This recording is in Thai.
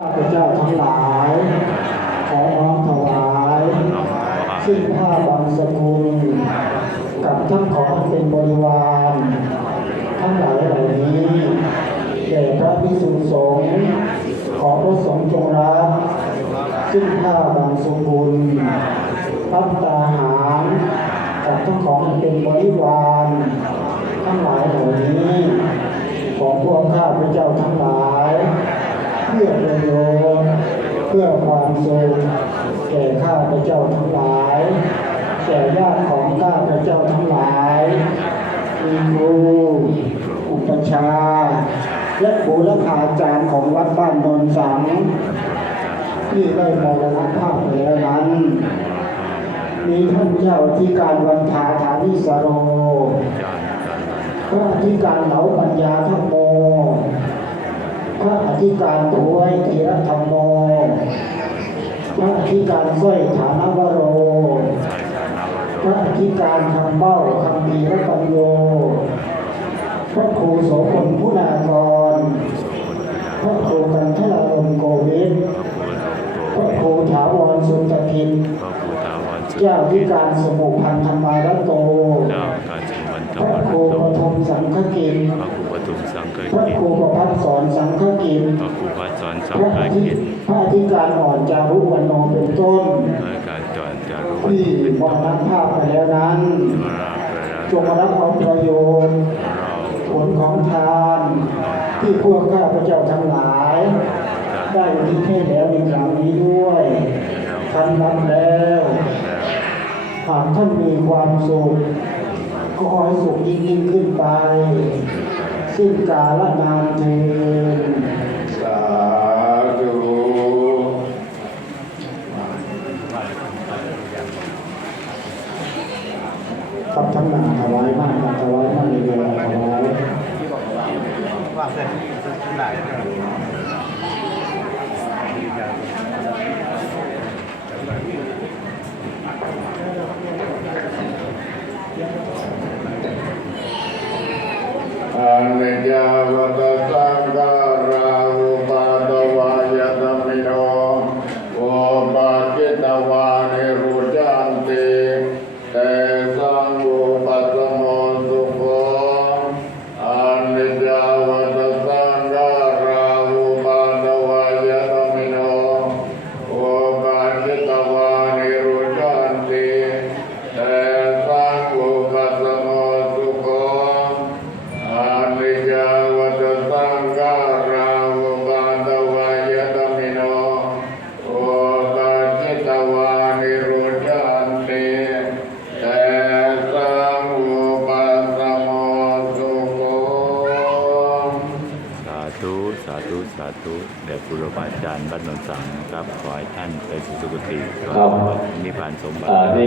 ข้าพเจ้าทั้งหลายขอน้อมถวายซึ่งผ้าบางสกุลกับทั้งของเป็นบริวารทั้งหลายเหล่านี้แด่พระภิกษุสงฆ์ขอพระสงฆ์จงรับซึ่งผ้าบางสกุลพัตตาหารกับทั้งของเป็นบริวารทั้งหลายเหล่านี้ของพวกข้าพเจ้าทั้งหลาย เพื่อประโยชน์ เพื่อความสุขแก่ข้าพระเจ้าทั้งหลายแก่ญาติของข้าพระเจ้าทั้งหลายมีครูอุปชา และบุรพาจารย์ของวัดบ้านโนนสัง ที่ได้มรณภาพไปแล้วนั้น มีท่านเจ้าที่การวันทาฐานิสโรพระอธิการเหลาปัญญาธรรมโม พระอธิการถวยเทระธรรมโม พระอธิการสร้อยฐานวโรพระอธิการคำเบ้าคำมีระปัญโยพระครูโสพลพุนากร พระครูกันทลาลมโกวิทพระครูถาวรสุนทพินพรพุทธวันสุเจ้าธิการสมุพันธรรมารโตเจ้าการสมันธพระครูปฐมสังฆกิจพระ พระครูพัฒสอนสังพระฆอธิกิจพระอธิการอ่อนจารุวันโนเป็นต้นพระการจรจารุที่มรณภาพไปแล้วนั้นมาราประราจงมารับเอาประโยชน์เราผลของทาน ที่พวกข้าพเจ้าทั้งหลาย ได้อุทิศให้แล้วในครั้งนี้ด้วยท่านรับแล้วหากท่านมีความสุขก็ขอให้สุขยิ่งยิ่งขึ้นไปสิ้นกาลนานเทอญ สาธุ ครับทั้งนาถวายมากครับถวายมากเลยเลยถวายว่าเสร็จได้อนิจจาวัต ธุสาธุแด่ครูบาอาจารย์บ้านโนนสังนะครับ ขอให้ท่านไปสู่สุคติขอให้นิพพานสมบัติอ่านี่